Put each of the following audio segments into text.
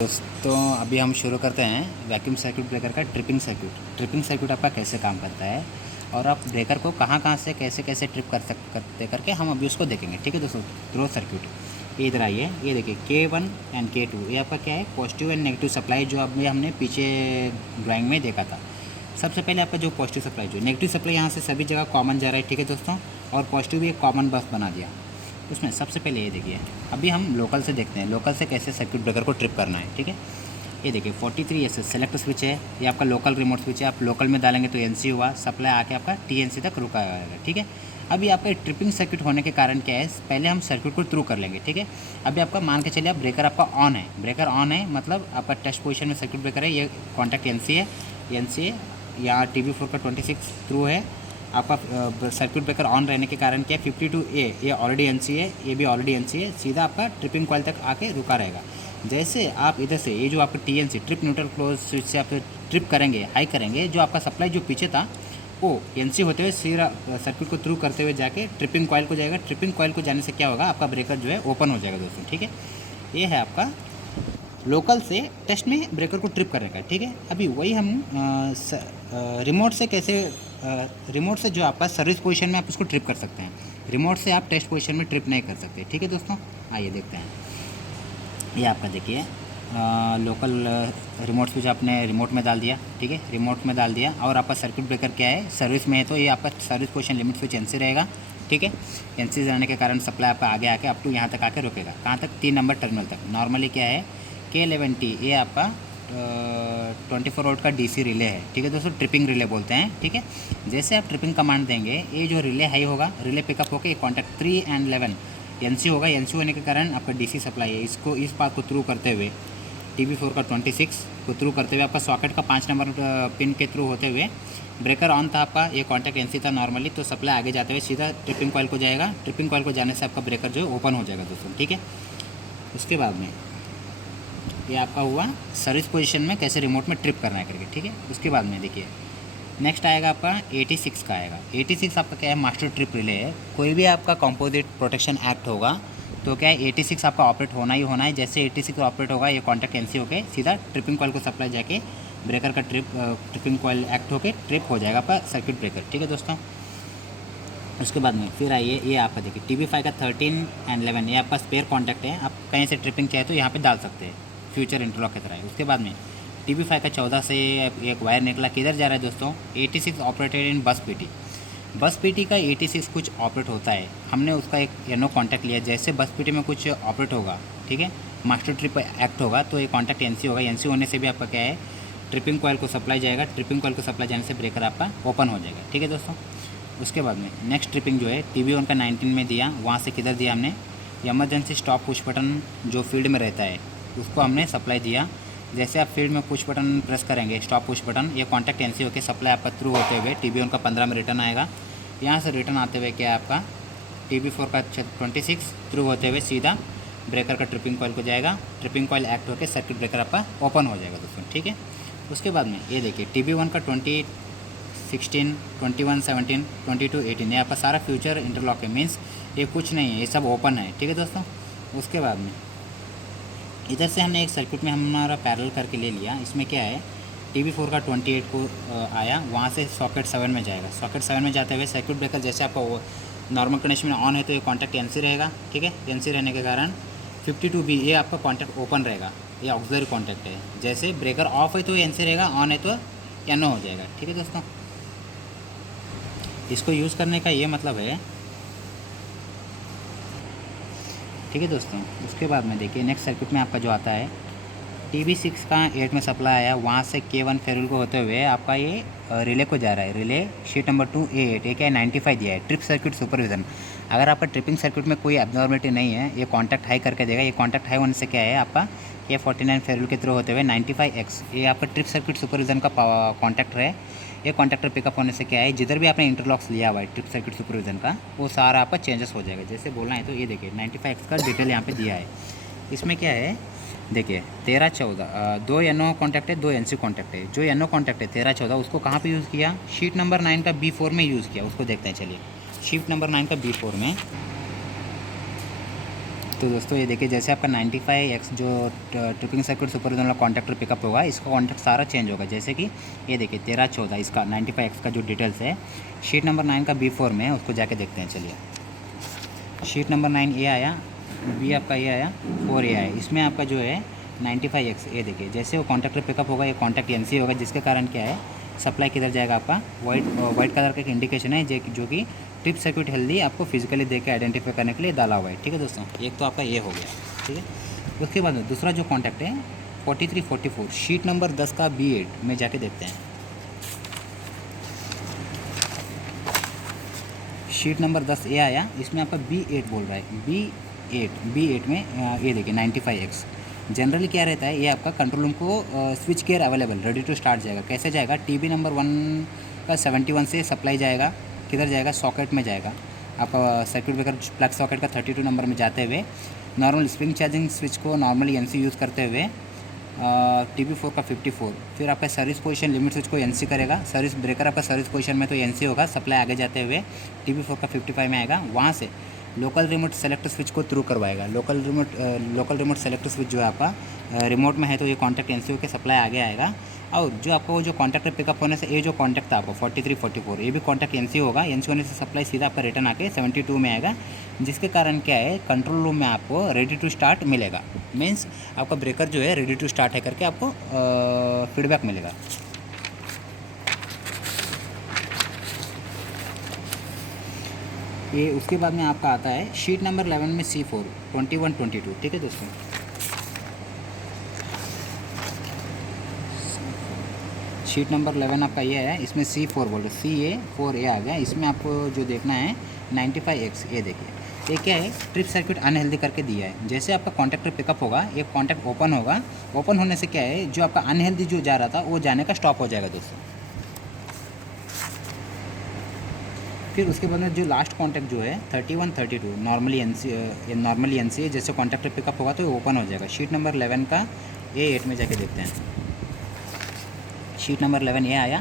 दोस्तों अभी हम शुरू करते हैं वैक्यूम सर्किट ब्रेकर का ट्रिपिंग सर्किट। ट्रिपिंग सर्किट आपका कैसे काम करता है और आप ब्रेकर को कहाँ से कैसे कैसे ट्रिप करते करके हम अभी उसको देखेंगे। ठीक है दोस्तों, थ्रो सर्किट। ये इधर आइए, ये देखिए K1 एंड K2 ये आपका क्या है, पॉजिटिव एंड नेगेटिव सप्लाई जो अभी हमने पीछे ड्राइंग में देखा था। सबसे पहले आपका जो पॉजिटिव सप्लाई, जो नेगेटिव सप्लाई यहाँ से सभी जगह कॉमन जा रहा है। ठीक है दोस्तों, और पॉजिटिव भी एक कॉमन बस बना दिया। उसमें सबसे पहले ये देखिए, अभी हम लोकल से देखते हैं लोकल से कैसे सर्किट ब्रेकर को ट्रिप करना है। ठीक है, ये देखिए 43 SS सेलेक्ट स्विच है, ये आपका लोकल रिमोट स्विच है। आप लोकल में डालेंगे तो NC हुआ, सप्लाई आके आपका TNC तक रुका रहेगा। ठीक है, अभी आपका ट्रिपिंग सर्किट होने के कारण क्या है, पहले हम सर्किट को थ्रू कर लेंगे। ठीक है, अभी आपका मान के चलिए आप ब्रेकर आपका ऑन है, ब्रेकर ऑन है मतलब आपका टेस्ट पोजीशन में सर्किट ब्रेकर है। ये कॉन्टैक्ट NC है, यहाँ TB4 का 26 थ्रू है। आपका सर्किट ब्रेकर ऑन रहने के कारण क्या है, 52A ये ऑलरेडी NC है, ये भी ऑलरेडी NC है, सीधा आपका ट्रिपिंग कॉइल तक आके रुका रहेगा। जैसे आप इधर से ये जो आपका TNC trip neutral close switch से आप ट्रिप करेंगे, हाई करेंगे, जो आपका सप्लाई जो पीछे था वो NC होते हुए सीधा सर्किट को थ्रू करते हुए जाके ट्रिपिंग कॉइल को जाएगा। ट्रिपिंग कॉइल को जाने से क्या होगा, आपका ब्रेकर जो है ओपन हो जाएगा दोस्तों। ठीक है, ये है आपका लोकल से टेस्ट में ब्रेकर को ट्रिप करने का। ठीक है, अभी वही हम रिमोट से कैसे, रिमोट से जो आपका सर्विस पोजीशन में आप उसको ट्रिप कर सकते हैं, रिमोट से आप टेस्ट पोजीशन में ट्रिप नहीं कर सकते। ठीक है दोस्तों, आइए देखते हैं। ये आपका देखिए लोकल रिमोट स्विच आपने रिमोट में डाल दिया। ठीक है, रिमोट में डाल दिया, और आपका सर्किट ब्रेकर क्या है, सर्विस में है, तो ये आपका service position limit switch NC रहेगा। ठीक है, NC रहने के कारण सप्लाई आपका आगे आके अप टू यहाँ तक आके रुकेगा। कहाँ तक, 3 नंबर टर्मिनल तक। नॉर्मली क्या है, K11T ये आपका 24 वोल्ट का DC रिले है। ठीक है दोस्तों, ट्रिपिंग रिले बोलते हैं। ठीक है, जैसे आप ट्रिपिंग कमांड देंगे, ये जो रिले हाई होगा, रिले पिकअप होकर ये कॉन्टैक्ट 3 एंड 11 NC होगा। NC होने के कारण आपका DC सप्लाई है, इसको इस पाथ को थ्रू करते हुए TB4 का 26 को थ्रू करते हुए आपका सॉकेट का 5 नंबर पिन के थ्रू होते हुए, ब्रेकर ऑन था आपका, ये कॉन्टैक्ट NC था नॉर्मली, तो सप्लाई आगे जाते हुए सीधा ट्रिपिंग कॉइल को जाएगा। ट्रिपिंग कॉइल को जाने से आपका ब्रेकर जो है ओपन हो जाएगा दोस्तों। ठीक है, उसके बाद में ये आपका हुआ सर्विस पोजीशन में कैसे रिमोट में ट्रिप करना है करके। ठीक है, उसके बाद में देखिए नेक्स्ट आएगा आपका 86 का आएगा। 86 आपका क्या है, मास्टर ट्रिप रिले है। कोई भी आपका कंपोजिट प्रोटेक्शन एक्ट होगा तो क्या है, 86 आपका ऑपरेट होना ही होना है। जैसे 86 ऑपरेट होगा, ये कॉन्टैक्ट NC होके सीधा ट्रिपिंग कॉइल को सप्लाई जाके ब्रेकर का ट्रिपिंग कॉइल एक्ट होके ट्रिप हो जाएगा आपका सर्किट ब्रेकर। ठीक है दोस्तों, उसके बाद में फिर आइए, ये आपका देखिए TB5 का 13 एंड 11 ये आपका स्पेयर कॉन्टैक्ट है। आप कहीं से ट्रिपिंग चाहे तो यहाँ पे डाल सकते हैं, फ्यूचर इंटरलॉक की तरह है। उसके बाद में TB5 का 14 से एक वायर निकला, किधर जा रहा है दोस्तों, 86 ऑपरेटेड इन बस PT। बस PT का 86 कुछ ऑपरेट होता है, हमने उसका एक NO कॉन्टैक्ट लिया। जैसे बस PT में कुछ ऑपरेट होगा, ठीक है, मास्टर ट्रिप एक्ट होगा, तो ये कॉन्टैक्ट NC होगा। NC होने से भी आपका क्या है, ट्रिपिंग कॉइल को सप्लाई जाएगा। ट्रिपिंग कॉइल को सप्लाई जाने से ब्रेकर आपका ओपन हो जाएगा। ठीक है दोस्तों, उसके बाद में नेक्स्ट ट्रिपिंग जो है TB1 का 19 में दिया, वहाँ से किधर दिया हमने, इमरजेंसी स्टॉप पुश बटन जो फील्ड में रहता है उसको हमने सप्लाई दिया। जैसे आप फील्ड में पुश बटन प्रेस करेंगे, स्टॉप पुश बटन, ये कॉन्टैक्ट NC होकर सप्लाई आपका थ्रू होते हुए TB1 का 15 में रिटर्न आएगा। यहाँ से रिटर्न आते हुए क्या आपका TB4 का 26 थ्रू होते हुए सीधा ब्रेकर का ट्रिपिंग कॉइल को जाएगा। ट्रिपिंग कॉइल एक्ट होकर सर्किट ब्रेकर आपका ओपन हो जाएगा दोस्तों। ठीक है, उसके बाद में ये देखिए TB1 का 20 16 21 17 22 18 ये आपका सारा फ्यूचर इंटरलॉक है, मीन्स ये कुछ नहीं है, ये सब ओपन है। ठीक है दोस्तों, उसके बाद में इधर से हमने एक सर्किट में हमारा पैरेलल करके ले लिया। इसमें क्या है, TB4 का 28 को आया, वहाँ से सॉकेट 7 में जाएगा। सॉकेट 7 में जाते हुए सर्किट ब्रेकर जैसे आपका वो नॉर्मल कंडीशन में ऑन है तो ये कॉन्टैक्ट NC रहेगा। ठीक है, NC रहने के कारण 52B ये आपका कॉन्टैक्ट ओपन रहेगा, ये ऑक्सिलरी कॉन्टैक्ट है। जैसे ब्रेकर ऑफ है तो ये NC रहेगा, ऑन है तो NO हो जाएगा। ठीक है दोस्तों, इसको यूज़ करने का ये मतलब है। ठीक है दोस्तों, उसके बाद में देखिए नेक्स्ट सर्किट में आपका जो आता है TB6 का 8 में सप्लाई आया, वहाँ से K1 फेरुल को होते हुए आपका ये रिले को जा रहा है। रिले शीट नंबर 2A8 ये क्या है, 95 दिया है, ट्रिप सर्किट सुपरविजन। अगर आपका ट्रिपिंग सर्किट में कोई एब्नॉर्मलिटी नहीं है, ये कॉन्टैक्ट हाई करके देगा। ये कॉन्टैक्ट हाई होने से क्या है, आपका K49 फेरुल के थ्रू होते हुए 95X ये आपका ट्रिप सर्किट सुपरविजन का कॉन्टैक्ट है। ये कॉन्टैक्टर पिकअप होने से क्या है, जिधर भी आपने इंटरलॉक्स लिया हुआ है ट्रिप सर्किट सुपरविजन का, वो सारा आपका चेंजेस हो जाएगा। जैसे बोलना है तो ये देखिए 95X का डिटेल यहाँ पे दिया है। इसमें क्या है देखिए 13 14 2 NO कॉन्टैक्ट है, 2 NC कॉन्टैक्ट है। जो NO कॉन्टैक्ट है 13 14 उसको कहाँ पे यूज़ किया, शीट नंबर 9 का B4 में यूज़ किया। उसको देखते हैं, चलिए शीट नंबर 9 का B4 में तो दोस्तों ये देखिए, जैसे आपका 95X जो ट्रिपिंग सर्किट सुपर वाला कॉन्टैक्टर पिकअप होगा, इसका कॉन्टैक्ट सारा चेंज होगा। जैसे कि ये देखिए 1314 इसका 95X का जो डिटेल्स है शीट नंबर 9 का B4 में है, उसको जाके देखते हैं। चलिए, शीट नंबर 9 ये आया, बी आपका ये आया, 4 ये आया। इसमें आपका जो है 95X, ये देखिए जैसे वो कॉन्टैक्टर पिकअप होगा, ये कॉन्टैक्ट NC होगा, जिसके कारण क्या है सप्लाई किधर जाएगा आपका वाइट कलर का एक इंडिकेशन है जो कि ट्रिप सर्किट हेल्दी आपको फिजिकली देख के आइडेंटिफाई करने के लिए डाला हुआ है। ठीक है दोस्तों, एक तो आपका ये हो गया। ठीक है, उसके बाद में दूसरा जो कॉन्टैक्ट है 4344 शीट नंबर 10 का B8 में जाके देखते हैं। शीट नंबर 10 ये आया, इसमें आपका B8 बोल रहा है। B8 में ये देखिए 95X। जनरली क्या रहता है, ये आपका कंट्रोल रूम को switch gear available ready to start जाएगा। कैसे जाएगा, TB नंबर 1 का 71 से सप्लाई जाएगा, किधर जाएगा, सॉकेट में जाएगा। आपका सर्किट ब्रेकर प्लग सॉकेट का 32 नंबर में जाते हुए नॉर्मल स्प्रिंग चार्जिंग स्विच को नॉर्मली NC यूज़ करते हुए TB4 का 54, फिर आपका सर्विस पोजीशन लिमिट स्विच को NC करेगा। सर्विस ब्रेकर आपका सर्विस पोजीशन में तो NC होगा, सप्लाई आगे जाते हुए TB4 का 55 में आएगा। वहाँ से लोकल रिमोट सेलेक्टर स्विच को थ्रू करवाएगा। लोकल रिमोट सेलेक्टर स्विच जो है आपका रिमोट में है, तो ये कॉन्टैक्ट NC होकर सप्लाई आगे आएगा। और जो आपको वो जो कॉन्टैक्टर पिकअप होने से ये जो कॉन्टैक्ट था आपको 4344, ये भी कॉन्टैक्ट NC होगा। NC होने से सप्लाई सीधा आपका रिटर्न आके 72 में आएगा, जिसके कारण क्या है कंट्रोल रूम में आपको रेडी टू स्टार्ट मिलेगा। मीन्स आपका ब्रेकर जो है रेडी टू स्टार्ट है करके आपको फीडबैक मिलेगा। ये उसके बाद में आपका आता है शीट नंबर 11 में C4 2122। ठीक है दोस्तों, शीट नंबर 11 आपका ये है, इसमें C4 बोल रहे, CA4A आ गया। इसमें आपको जो देखना है 95X, ये देखिए ये क्या है, ट्रिप सर्किट अनहेल्दी करके दिया है। जैसे आपका कॉन्टैक्टर पिकअप होगा, ये कॉन्टैक्ट ओपन होगा, ओपन होने से क्या है जो आपका अनहेल्दी जो जा रहा था वो जाने का स्टॉप हो जाएगा दोस्तों। फिर उसके बाद में जो लास्ट कॉन्टैक्ट जो है 3132 नॉर्मली NC है, जैसे कॉन्टैक्टर पिकअप होगा तो ये ओपन हो जाएगा। शीट नंबर 11 का A8 में जाके देखते हैं। शीट नंबर 11 ये आया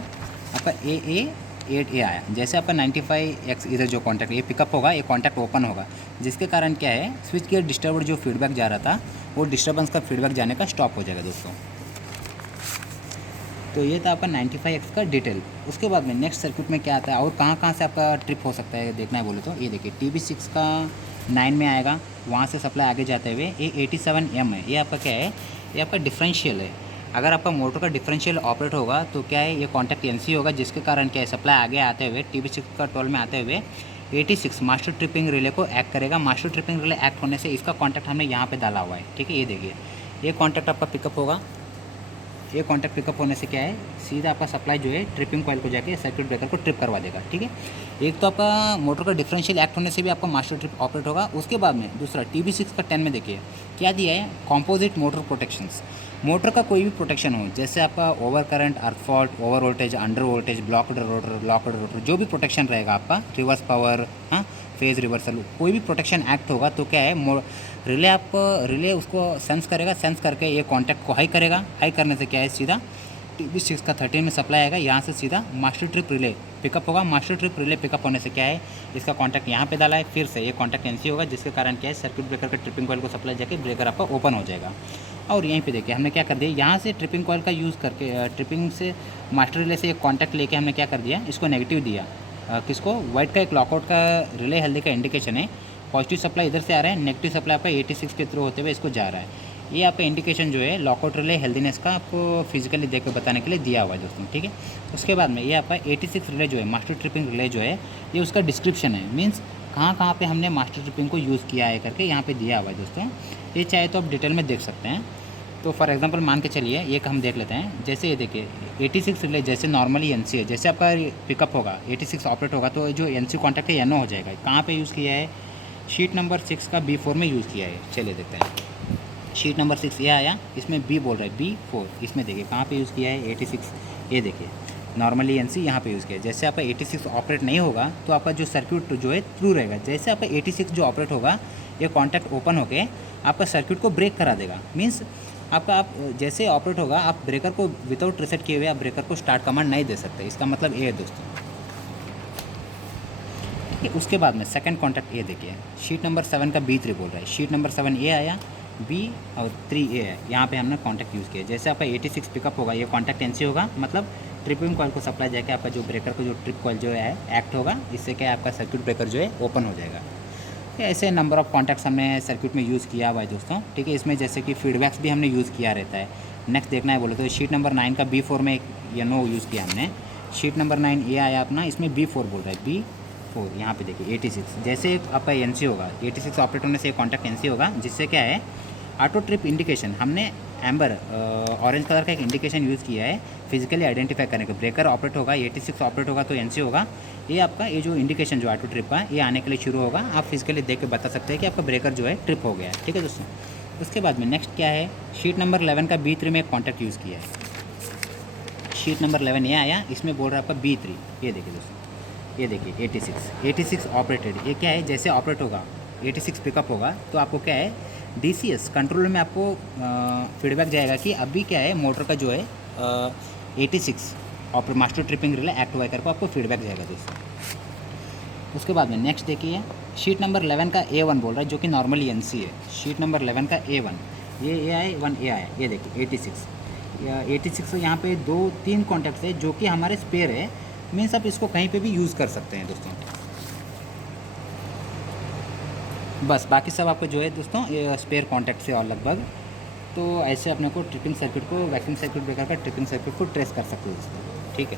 आपका AA8A आया। जैसे आपका 95X इधर जो कॉन्टैक्ट ये पिकअप होगा, ये कॉन्टैक्ट ओपन होगा, जिसके कारण क्या है स्विच गियर डिस्टर्ब जो फीडबैक जा रहा था वो डिस्टर्बेंस का फीडबैक जाने का स्टॉप हो जाएगा दोस्तों। तो ये था आपका 95X का डिटेल। उसके बाद में नेक्स्ट सर्किट में क्या आता है और कहाँ से आपका ट्रिप हो सकता है देखना है बोले तो ये देखिए TB6 का 9 में आएगा, वहाँ से सप्लाई आगे जाते हुए ये 87M है। ये आपका क्या है, ये आपका डिफरेंशियल है। अगर आपका मोटर का डिफरेंशियल ऑपरेट होगा तो क्या है ये कॉन्टैक्ट NC होगा, जिसके कारण क्या है सप्लाई आगे आते हुए TB6 का 12 में आते हुए 86 मास्टर ट्रिपिंग रिले को एक्ट करेगा। मास्टर ट्रिपिंग रिले एक्ट होने से इसका कॉन्टैक्ट हमने यहाँ पे डाला हुआ है। ठीक है, ये देखिए ये कॉन्टैक्ट आपका पिकअप होगा। ये कॉन्टैक्ट पिकअप होने से क्या है सीधा आपका सप्लाई जो है ट्रिपिंग कॉइल को जाके सर्किट ब्रेकर को ट्रिप करवा देगा। ठीक है, एक तो आपका मोटर का डिफरेंशियल एक्ट होने से भी आपका मास्टर ट्रिप ऑपरेट होगा। उसके बाद में दूसरा TB6 का 10 में देखिए क्या दिया है, कॉम्पोजिट मोटर प्रोटेक्शंस। मोटर का कोई भी प्रोटेक्शन हो, जैसे आपका ओवर करंट, अर्थ fault, over voltage, under voltage, blocked rotor, जो भी प्रोटेक्शन रहेगा आपका, रिवर्स पावर, हाँ फेज रिवर्सल, कोई भी प्रोटेक्शन एक्ट होगा तो क्या है रिले उसको सेंस करेगा, सेंस करके ये कॉन्टैक्ट को हाई करेगा। हाई करने से क्या है सीधा TB6 का 13 में सप्लाई आएगा, यहाँ से सीधा मास्टर ट्रिप रिले पिकअप होगा। मास्टर ट्रिप रिले पिकअप होने से क्या है इसका कॉन्टैक्ट यहाँ पे डाला है, फिर से ये कॉन्टैक्ट NC होगा, जिसके कारण क्या है सर्किट ब्रेकर का ट्रिपिंग कॉइल को सप्लाई जाके ब्रेकर आपका ओपन हो जाएगा। और यहीं पे देखिए हमने क्या कर दिया, यहाँ से ट्रिपिंग कॉइल का यूज़ करके ट्रिपिंग से मास्टर रिले से एक कॉन्टैक्ट लेके हमने क्या कर दिया, इसको नेगेटिव दिया। किसको, वाइट का एक लॉकआउट का रिले हेल्दी का इंडिकेशन है। पॉजिटिव सप्लाई इधर से आ रहा है, नेगेटिव सप्लाई आपका 86 के थ्रू होते हुए इसको जा रहा है। ये आपका इंडिकेशन जो है लॉकआउट रिले हेल्दीनेस का आपको फिजिकली देख के बताने के लिए दिया हुआ है दोस्तों। ठीक है, उसके बाद में ये आपका 86 रिले जो है मास्टर ट्रिपिंग रिले जो है ये उसका डिस्क्रिप्शन है, मीन्स कहाँ पे हमने मास्टर ट्रिपिंग को यूज़ किया है करके यहाँ पे दिया हुआ है दोस्तों। ये चाहे तो आप डिटेल में देख सकते हैं। तो फॉर एग्जांपल मान के चलिए ये हम देख लेते हैं। जैसे ये देखिए 86 रिले जैसे नॉर्मली NC है, जैसे आपका पिकअप होगा 86 ऑपरेट होगा तो जो NC कॉन्टैक्ट है NO हो जाएगा। कहाँ पे यूज़ किया है, शीट नंबर 6 का B4 में यूज़ किया है। चलिए देखते हैं, शीट नंबर 6 ये आया, इसमें B बोल रहा है B4, इसमें देखिए कहाँ पे यूज़ किया है 86, ये देखिए नॉर्मली NC यहाँ पे यूज़ किया है। जैसे आपका 86 ऑपरेट नहीं होगा तो आपका जो सर्किट जो है थ्रू रहेगा। जैसे आपका 86 जो ऑपरेट होगा ये कॉन्टैक्ट ओपन होके आपका सर्किट को ब्रेक करा देगा। मीन्स आपका आप जैसे ऑपरेट होगा आप ब्रेकर को विदाउट रिसेट किए हुए आप ब्रेकर को स्टार्ट कमांड नहीं दे सकते। इसका मतलब ये है दोस्तों। है। उसके बाद में सेकंड कॉन्टैक्ट ए देखिए, शीट नंबर 7 का B3 बोल रहा है, शीट नंबर 7 ए आया, B और 3 ए है, यहाँ पे हमने कॉन्टैक्ट यूज़ किया। जैसे आपका 86 पिकअप होगा, ये कॉन्टैक्ट NC होगा, मतलब ट्रिपिंग कॉइल को सप्लाई जाके आपका जो ब्रेकर को जो ट्रिप कॉइल जो है एक्ट होगा, इससे क्या है आपका सर्किट ब्रेकर जो है ओपन हो जाएगा। ऐसे नंबर ऑफ़ कॉन्टैक्ट्स हमने सर्किट में यूज़ किया हुआ है दोस्तों, ठीक है। इसमें जैसे कि फीडबैक्स भी हमने यूज़ किया रहता है। नेक्स्ट देखना है बोले तो शीट नंबर 9 का B4 में एक नो यूज़ किया हमने। शीट नंबर 9 ये आया अपना, इसमें B4 बोल रहा है, B4 यहाँ पे देखिए 86। जैसे आपका NC होगा, 86 ऑपरेट होने से कॉन्टैक्ट NC होगा, जिससे क्या है ऑटो ट्रिप इंडिकेशन, हमने एम्बर ऑरेंज कलर का एक इंडिकेशन यूज़ किया है फिजिकली आइडेंटिफाई करने का। ब्रेकर ऑपरेट होगा, 86 ऑपरेट होगा तो NC होगा। ये आपका ये जो इंडिकेशन जो ऑटो ट्रिप का ये आने के लिए शुरू होगा, आप फिजिकली देख के बता सकते हैं कि आपका ब्रेकर जो है ट्रिप हो गया है, ठीक है दोस्तों। उसके बाद में नेक्स्ट क्या है, शीट नंबर 11 का B3 में एक कॉन्टैक्ट यूज़ किया है। शीट नंबर 11 ये आया, इसमें बोल रहा है आपका B3, ये देखिए दोस्तों, ये देखिए 86 ऑपरेटेड। ये क्या है, जैसे ऑपरेट होगा 86 पिकअप होगा तो आपको क्या है DCS कंट्रोलर में आपको फीडबैक जाएगा कि अभी क्या है मोटर का जो है 86 और मास्टर ट्रिपिंग रिले एक्ट हुआ करके आपको फीडबैक जाएगा दोस्तों। उसके बाद में नेक्स्ट देखिए, शीट नंबर 11 का A1 बोल रहा है, जो कि नॉर्मली NC है। शीट नंबर 11 का A1, ये A1 A आया, ये देखिए 86 यहाँ पे 2-3 कॉन्टैक्ट्स है जो कि हमारे स्पेयर है, मीन्स आप इसको कहीं पे भी यूज़ कर सकते हैं दोस्तों। बस बाकी सब आपको जो है दोस्तों ये स्पेयर कॉन्टैक्ट से और लगभग, तो ऐसे अपने को ट्रिपिंग सर्किट को, वैक्यूम सर्किट ब्रेकर का ट्रिपिंग सर्किट को ट्रेस कर सकते हो दोस्तों, ठीक है।